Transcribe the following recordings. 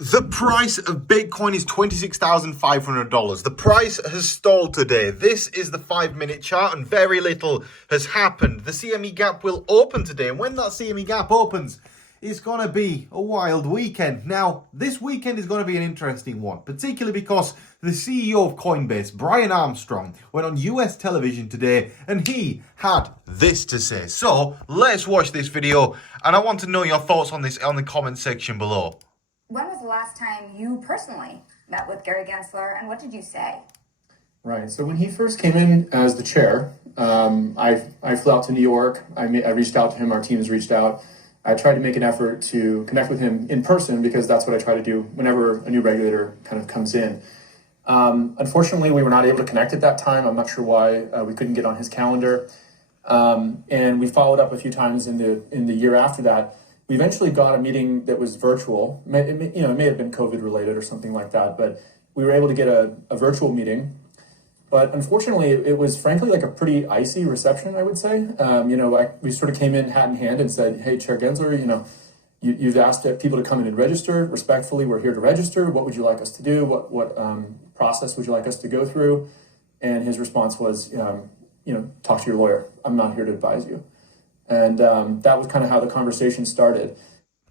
The price of Bitcoin is $26,500. The price has stalled today. This is the 5-minute chart and very little has happened. The CME gap will open today, and when that CME gap opens, it's going to be a wild weekend. Now, this weekend is going to be an interesting one, particularly because the CEO of Coinbase, Brian Armstrong, went on US television today and he had this to say. So, let's watch this video, and I want to know your thoughts on this on the comment section below. When was the last time you personally met with Gary Gensler, and what did you say? Right. So when he first came in as the chair, I flew out to New York. I reached out to him. Our teams reached out. I tried to make an effort to connect with him in person because that's what I try to do whenever a new regulator kind of comes in. Unfortunately, we were not able to connect at that time. I'm not sure why we couldn't get on his calendar. And we followed up a few times in the year after that. We eventually got a meeting that was virtual. It may have been COVID related or something like that, but we were able to get a virtual meeting. But unfortunately, it was frankly like a pretty icy reception, I would say. We sort of came in hat in hand and said, "Hey, Chair Gensler, you've asked people to come in and register. Respectfully, we're here to register. What would you like us to do? What process would you like us to go through?" And his response was, "Talk to your lawyer. I'm not here to advise you." And that was kind of how the conversation started.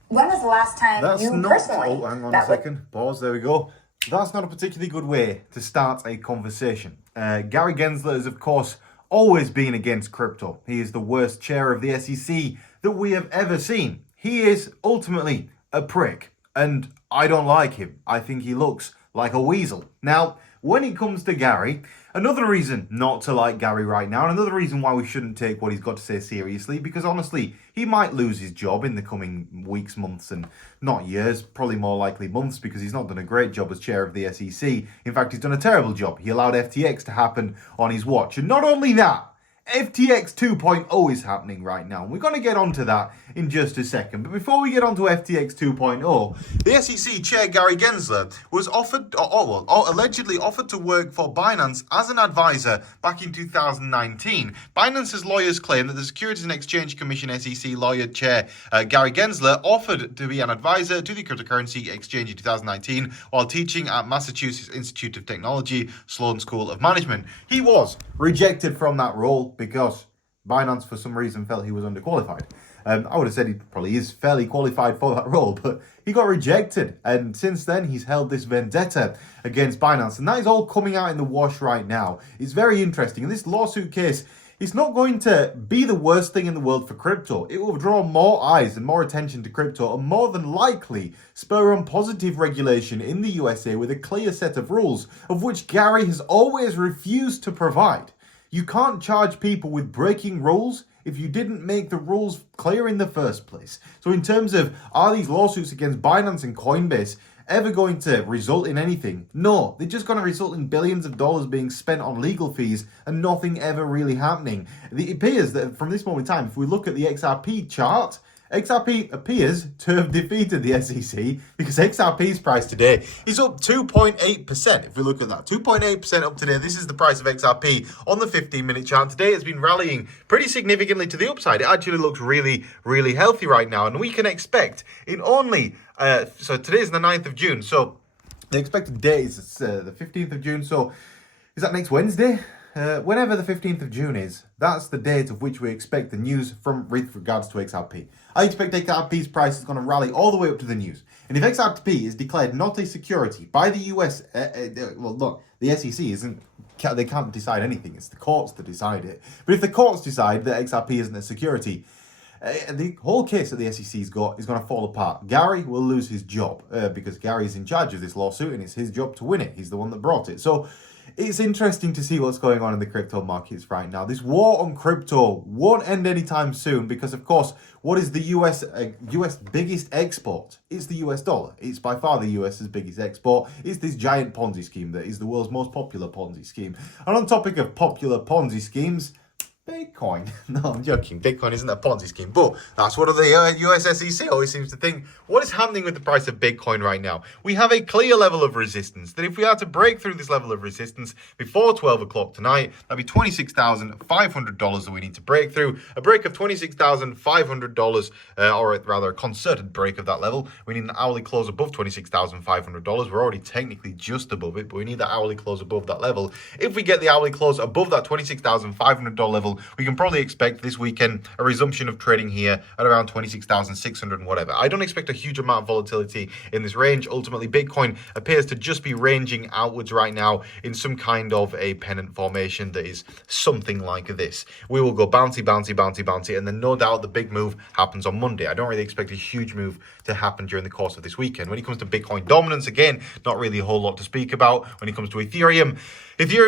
When was the last time personally? Oh, hang on a second. Pause. There we go. That's not a particularly good way to start a conversation. Gary Gensler has, of course, always been against crypto. He is the worst chair of the SEC that we have ever seen. He is ultimately a prick, and I don't like him. I think he looks like a weasel. Now, when it comes to Gary, another reason not to like Gary right now, and another reason why we shouldn't take what he's got to say seriously, because honestly, he might lose his job in the coming weeks, months, and not years, probably more likely months, because he's not done a great job as chair of the SEC. In fact, he's done a terrible job. He allowed FTX to happen on his watch. And not only that, FTX 2.0 is happening right now. We're going to get onto that in just a second. But before we get onto FTX 2.0, the SEC chair Gary Gensler was allegedly offered to work for Binance as an advisor back in 2019. Binance's lawyers claim that the Securities and Exchange Commission SEC lawyer chair Gary Gensler offered to be an advisor to the cryptocurrency exchange in 2019 while teaching at Massachusetts Institute of Technology, Sloan School of Management. He was rejected from that role because Binance, for some reason, felt he was underqualified. I would have said he probably is fairly qualified for that role, but he got rejected. And since then, he's held this vendetta against Binance. And that is all coming out in the wash right now. It's very interesting. And this lawsuit case, it's not going to be the worst thing in the world for crypto. It will draw more eyes and more attention to crypto and more than likely spur on positive regulation in the USA with a clear set of rules, of which Gary has always refused to provide. You can't charge people with breaking rules if you didn't make the rules clear in the first place. So in terms of, are these lawsuits against Binance and Coinbase ever going to result in anything? No, they're just going to result in billions of dollars being spent on legal fees and nothing ever really happening. It appears that from this moment in time, if we look at the XRP chart, XRP appears to have defeated the SEC because XRP's price today is up 2.8%. If we look at that, 2.8% up today. This is the price of XRP on the 15-minute chart. Today it's been rallying pretty significantly to the upside. It actually looks really, really healthy right now. And we can expect in only, so today's the 9th of June. So the expected date is the 15th of June. So is that next Wednesday? Whenever the 15th of June is, that's the date of which we expect the news with regards to XRP. I expect XRP's price is going to rally all the way up to the news. And if XRP is declared not a security by the US, look, the SEC they can't decide anything. It's the courts that decide it. But if the courts decide that XRP isn't a security, the whole case that the SEC's got is going to fall apart. Gary will lose his job because Gary is in charge of this lawsuit and it's his job to win it. He's the one that brought it. So it's interesting to see what's going on in the crypto markets right now. This war on crypto won't end anytime soon because, of course, what is the US biggest export? It's the US dollar. It's by far the US's biggest export. It's this giant Ponzi scheme that is the world's most popular Ponzi scheme. And on topic of popular Ponzi schemes, Bitcoin. No, I'm joking. Bitcoin isn't a Ponzi scheme, but that's what the US SEC always seems to think. What is happening with the price of Bitcoin right now? We have a clear level of resistance that if we are to break through this level of resistance before 12 o'clock tonight, that'd be $26,500 that we need to break through. A break of $26,500, or rather a concerted break of that level. We need an hourly close above $26,500. We're already technically just above it, but we need that hourly close above that level. If we get the hourly close above that $26,500 level, we can probably expect this weekend a resumption of trading here at around 26,600 and whatever. I don't expect a huge amount of volatility in this range. Ultimately, Bitcoin appears to just be ranging outwards right now in some kind of a pennant formation that is something like this. We will go bouncy, bouncy, bouncy, bouncy, and then no doubt the big move happens on Monday. I don't really expect a huge move to happen during the course of this weekend. When it comes to Bitcoin dominance, again, not really a whole lot to speak about. When it comes to Ethereum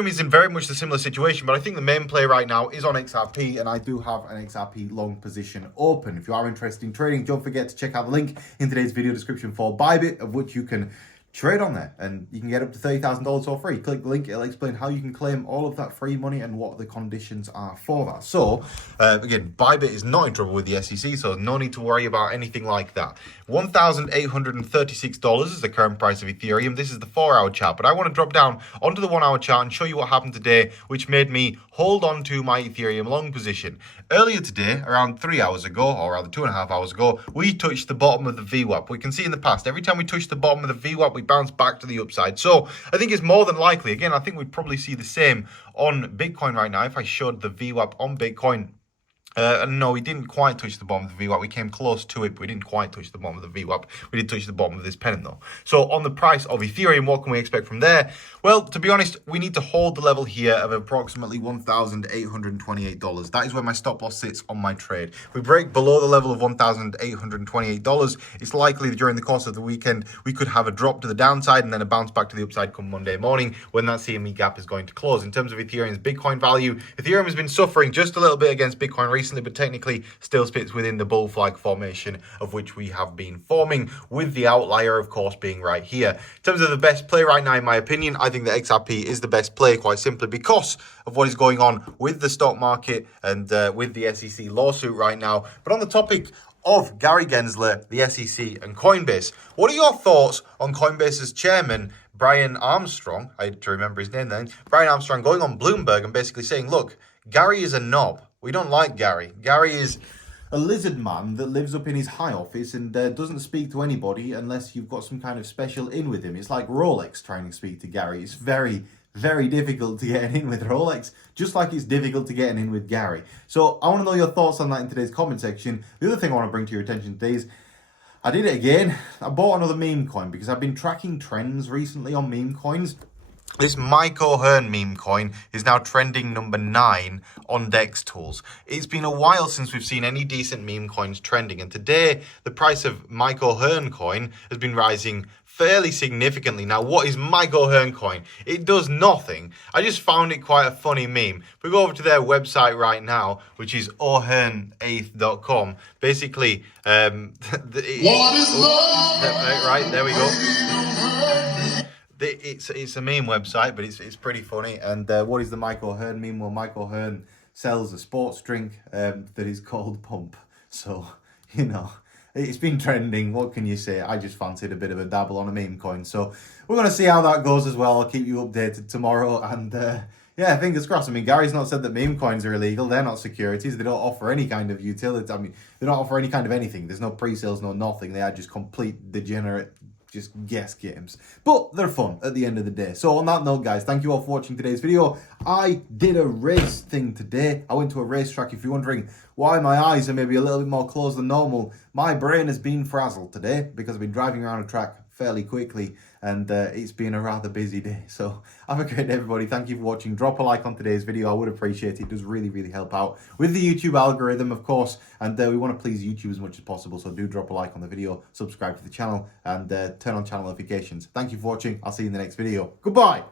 is in very much a similar situation, but I think the main play right now is on XRP, and I do have an XRP long position open. If you are interested in trading, don't forget to check out the link in today's video description for BYBIT, of which you can trade on there, and you can get up to $30,000 for free. Click the link, it'll explain how you can claim all of that free money and what the conditions are for that. So, again, BYBIT is not in trouble with the SEC, so no need to worry about anything like that. $1,836 is the current price of Ethereum. This is the 4-hour chart, but I want to drop down onto the 1-hour chart and show you what happened today, which made me hold on to my Ethereum long position. Earlier today, around 3 hours ago, or rather 2.5 hours ago, we touched the bottom of the VWAP. We can see in the past, every time we touch the bottom of the VWAP, we bounce back to the upside. So I think it's more than likely, again, I think we'd probably see the same on Bitcoin right now. If I showed the VWAP on Bitcoin, no, we didn't quite touch the bottom of the VWAP. We came close to it, but we didn't quite touch the bottom of the VWAP. We did touch the bottom of this pennant, though. So on the price of Ethereum, what can we expect from there? Well, to be honest, we need to hold the level here of approximately $1,828. That is where my stop loss sits on my trade. If we break below the level of $1,828, it's likely that during the course of the weekend, we could have a drop to the downside and then a bounce back to the upside come Monday morning when that CME gap is going to close. In terms of Ethereum's Bitcoin value, Ethereum has been suffering just a little bit against Bitcoin recently, but technically still fits within the bull flag formation of which we have been forming, with the outlier, of course, being right here. In terms of the best play right now, in my opinion, I think that XRP is the best play, quite simply because of what is going on with the stock market and with the SEC lawsuit right now. But on the topic of Gary Gensler, the SEC, and Coinbase, what are your thoughts on Coinbase's chairman, Brian Armstrong? I had to remember his name then. Brian Armstrong going on Bloomberg and basically saying, look, Gary is a knob. We don't like Gary. Gary is a lizard man that lives up in his high office and doesn't speak to anybody unless you've got some kind of special in with him. It's like Rolex trying to speak to Gary. It's very, very difficult to get in with Rolex, just like it's difficult to get in with Gary. So I want to know your thoughts on that in today's comment section. The other thing I want to bring to your attention today is I did it again. I bought another meme coin because I've been tracking trends recently on meme coins. This Mike O'Hearn meme coin is now trending number 9 on DEX tools. It's been a while since we've seen any decent meme coins trending, and today the price of Mike O'Hearn coin has been rising fairly significantly. Now, what is Mike O'Hearn coin? It does nothing. I just found it quite a funny meme. If we go over to their website right now, which is o'hearn8th.com, basically, what is love? Right, there we go. It's a meme website, but it's pretty funny. And what is the Mike O'Hearn meme? Well, Mike O'Hearn sells a sports drink that is called Pump. So, you know, it's been trending. What can you say? I just fancied a bit of a dabble on a meme coin. So we're going to see how that goes as well. I'll keep you updated tomorrow. And yeah, fingers crossed. I mean, Gary's not said that meme coins are illegal. They're not securities. They don't offer any kind of utility. I mean, they don't offer any kind of anything. There's no pre-sales, no nothing. They are just complete degenerate, just guess games, but they're fun at the end of the day. So on that note, guys, thank you all for watching today's video. I did a race thing today. I went to a racetrack. If you're wondering why my eyes are maybe a little bit more closed than normal, my brain has been frazzled today because I've been driving around a track fairly quickly, and it's been a rather busy day. So have a great day, everybody. Thank you for watching. Drop a like on today's video. I would appreciate it. It does really, really help out with the YouTube algorithm, of course, and we want to please YouTube as much as possible. So do drop a like on the video, subscribe to the channel, and turn on channel notifications. Thank you for watching. I'll see you in the next video. Goodbye.